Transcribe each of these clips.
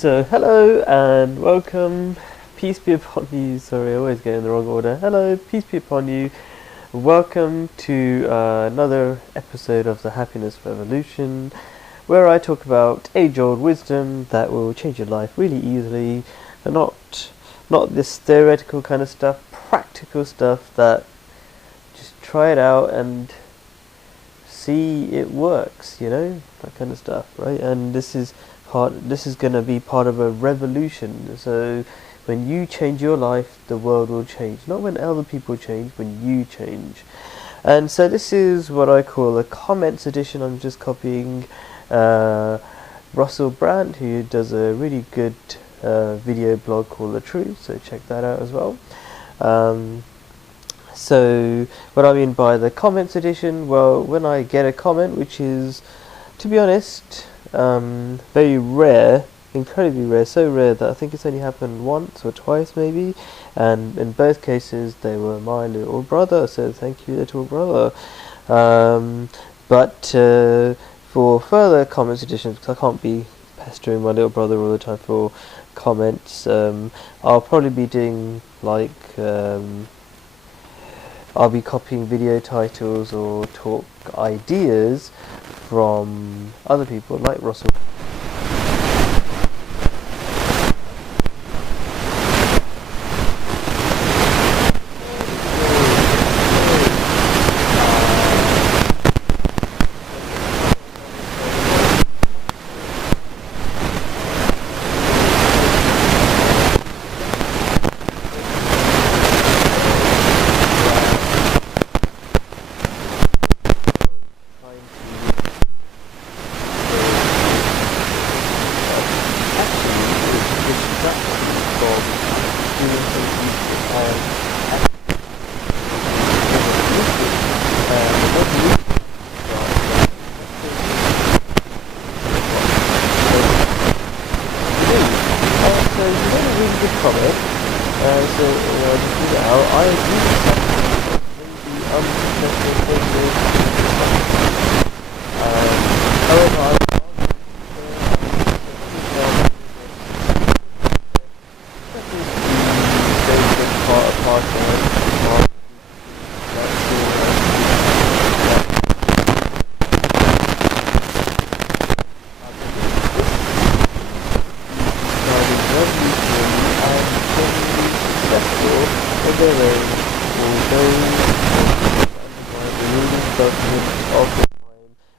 So, hello and welcome. Peace be upon you. Sorry, I always get in the wrong order. Hello, peace be upon you. Welcome to another episode of the Happiness Revolution, where I talk about age-old wisdom that will change your life really easily, and not this theoretical kind of stuff, practical stuff that just try it out and see it works, that kind of stuff, right? And this is going to be part of a revolution. So when you change your life, the world will change. Not when other people change, when you change. And so this is what I call a comments edition. I'm just copying Russell Brand, who does a really good video blog called The Truth, so check that out as well. So what I mean by the comments edition, well, when I get a comment, which is, to be honest, very rare, incredibly rare, so rare that I think it's only happened once or twice maybe, and in both cases they were my little brother, so thank you, little brother. But for further comments editions, because I can't be pestering my little brother all the time for comments, I'll probably be doing like I'll be copying video titles or talk ideas from other people like Russell.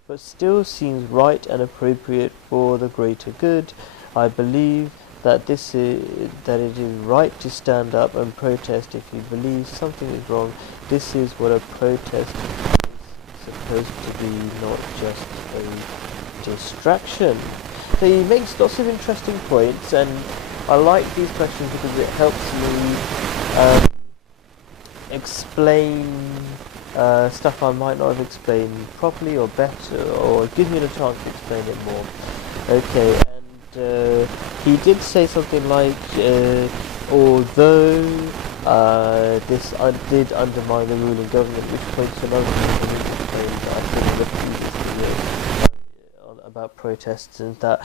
But still seems right and appropriate for the greater good. I believe that it is right to stand up and protest if you believe something is wrong. This is what a protest is supposed to be, not just a distraction. So he makes lots of interesting points, and I like these questions because it helps me explain stuff I might not have explained properly or better, or give me a chance to explain it more. Okay, and he did say something like, although this did undermine the ruling government, which points to another thing I need to explain that I said in the previous video about protests, and that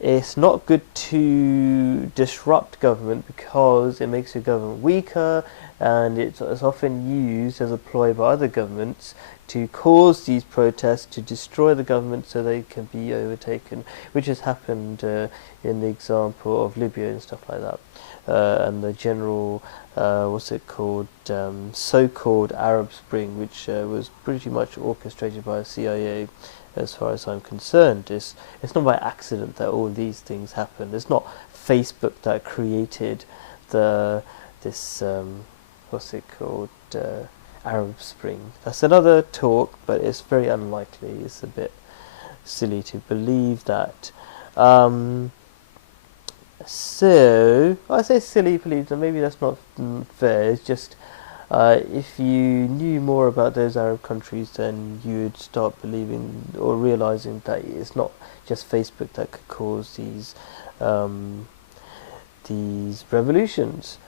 it's not good to disrupt government because it makes your government weaker, and it's often used as a ploy by other governments to cause these protests to destroy the government so they can be overtaken, which has happened in the example of Libya and stuff like that, and the general so-called Arab Spring, which was pretty much orchestrated by the CIA. As far as I'm concerned, it's not by accident that all these things happened. It's not Facebook that created this Arab Spring. That's another talk, but it's very unlikely. It's a bit silly to believe that. So I say silly, please, and maybe that's not fair. It's just if you knew more about those Arab countries, then you would start believing or realizing that it's not just Facebook that could cause these revolutions.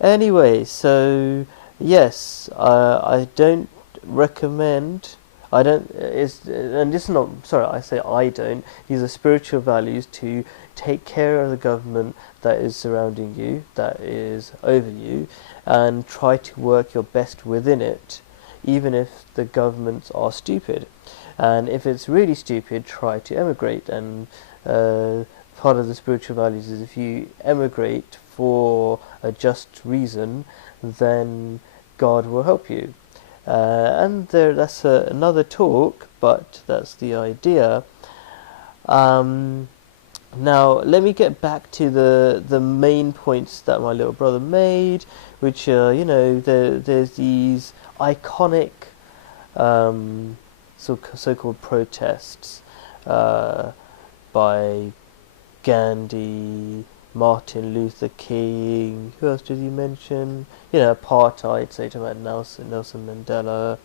Anyway, so yes, I don't recommend I don't. And this is not. Sorry, I say I don't. These are spiritual values to take care of the government that is surrounding you, that is over you, and try to work your best within it, even if the governments are stupid. And if it's really stupid, try to emigrate. And part of the spiritual values is if you emigrate for a just reason, then God will help you. And that's another talk, but that's the idea. Now, let me get back to the main points that my little brother made, which are, there's these iconic so-called protests by Gandhi, Martin Luther King, who else did he mention? Apartheid, say about Nelson Mandela.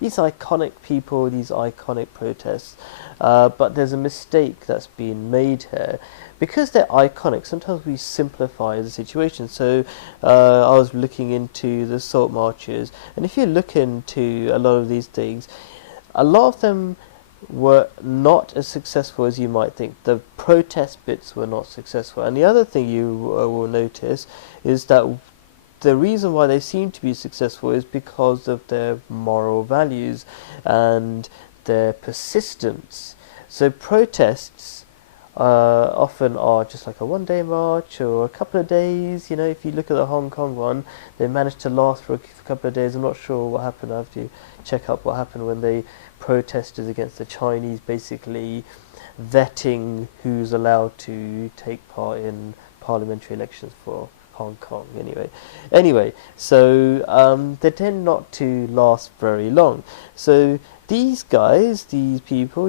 These iconic people, these iconic protests. But there's a mistake that's been made here. Because they're iconic, sometimes we simplify the situation. So I was looking into the salt marches, and if you look into a lot of these things, a lot of them were not as successful as you might think. The protest bits were not successful. And the other thing you will notice is that the reason why they seem to be successful is because of their moral values and their persistence. So protests often are just like a one-day march or a couple of days. If you look at the Hong Kong one, they managed to last for a couple of days. I'm not sure what happened. I have to check up what happened when they protested against the Chinese basically vetting who's allowed to take part in parliamentary elections for Hong Kong. Anyway, so they tend not to last very long. So these guys, these people,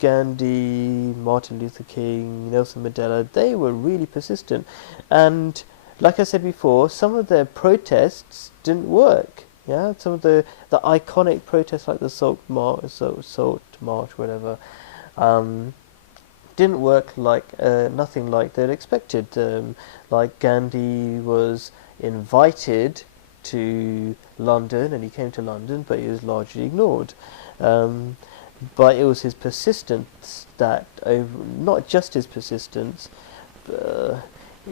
Gandhi, Martin Luther King, Nelson Mandela, they were really persistent. And like I said before, some of their protests didn't work. Yeah, some of the iconic protests like the Salt March, whatever, didn't work like nothing like they'd expected. Like Gandhi was invited to London, and he came to London, but he was largely ignored. But it was his persistence that, not just his persistence,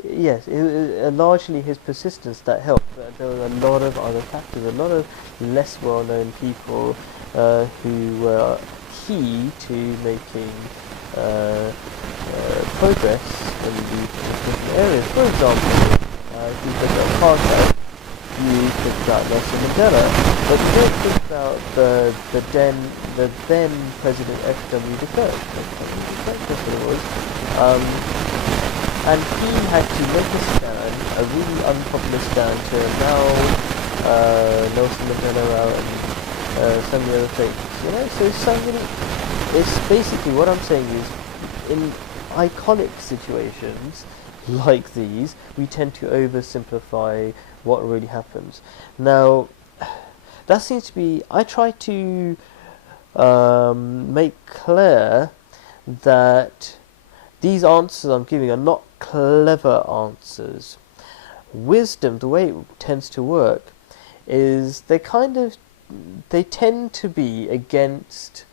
yes, largely his persistence that helped. There were a lot of other factors, a lot of less well-known people who were key to making progress in these different areas. For example, if you look at apartheid, you think about Nelson Mandela, but you don't think about the then President F.W. de Klerk. That's what it was. And he had to make a stand, a really unpopular stand, to allow Nelson Mandela out and so many other things. So somebody, it's basically what I'm saying is, in iconic situations like these, we tend to oversimplify what really happens. Now, that seems to be, I try to make clear that these answers I'm giving are not clever answers. Wisdom, the way it tends to work, is they tend to be against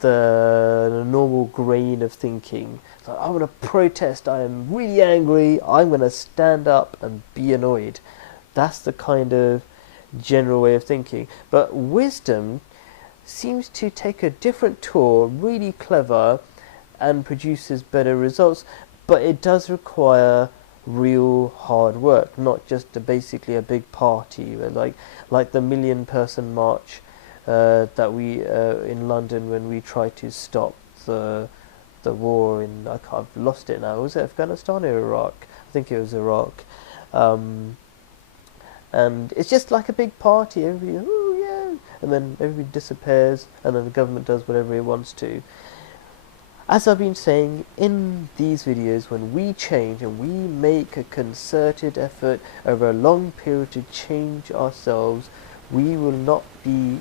the normal grain of thinking. Like, I'm going to protest, I am really angry, I'm going to stand up and be annoyed. That's the kind of general way of thinking. But wisdom seems to take a different tour, really clever, and produces better results, but it does require real hard work, not just basically a big party, like the 1 million person march that we in London when we tried to stop the war in, I've lost it now, was it Afghanistan or Iraq? I think it was Iraq. And it's just like a big party, everybody, oh yeah, and then everybody disappears, and then the government does whatever it wants to. As I've been saying in these videos, when we change and we make a concerted effort over a long period to change ourselves, we will not be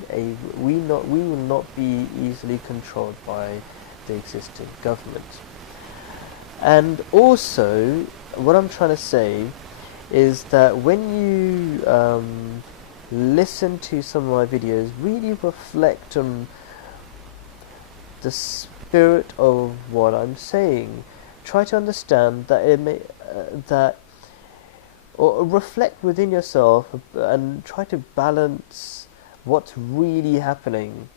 easily controlled by the existing government. And also, what I'm trying to say is that when you listen to some of my videos, really reflect on the spirit of what I'm saying. Try to understand that or reflect within yourself and try to balance what's really happening.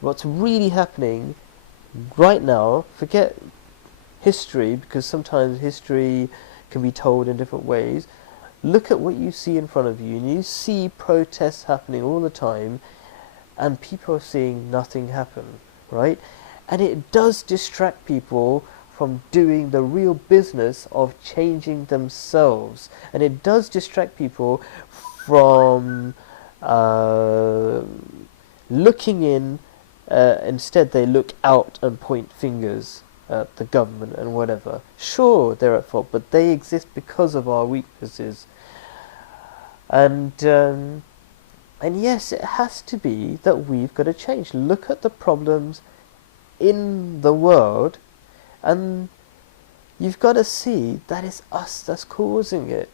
What's really happening right now. Forget history, because sometimes history can be told in different ways. Look at what you see in front of you, and you see protests happening all the time, and people are seeing nothing happen, right? And it does distract people from doing the real business of changing themselves, and it does distract people from looking in. Instead, they look out and point fingers at the government and whatever. Sure, they're at fault, but they exist because of our weaknesses. And yes, it has to be that we've got to change. Look at the problems in the world, and you've got to see that it's us that's causing it.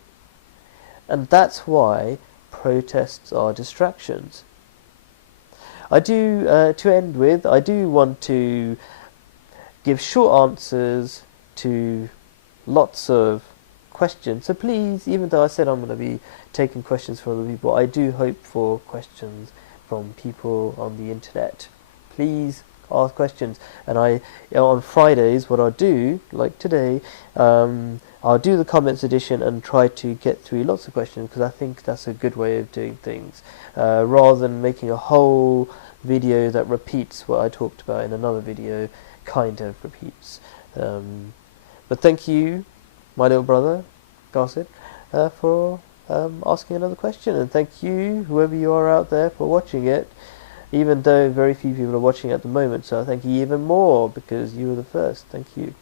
And that's why protests are distractions. I do, to end with, I do want to give short answers to lots of questions. So please, even though I said I'm going to be taking questions from other people, I do hope for questions from people on the internet. Please ask questions. And on Fridays, what I'll do, like today, I'll do the comments edition and try to get through lots of questions, because I think that's a good way of doing things, rather than making a whole video that repeats what I talked about in another video, kind of repeats. But thank you, my little brother, Gossip, for asking another question, and thank you, whoever you are out there, for watching it, even though very few people are watching at the moment, so I thank you even more, because you were the first. Thank you.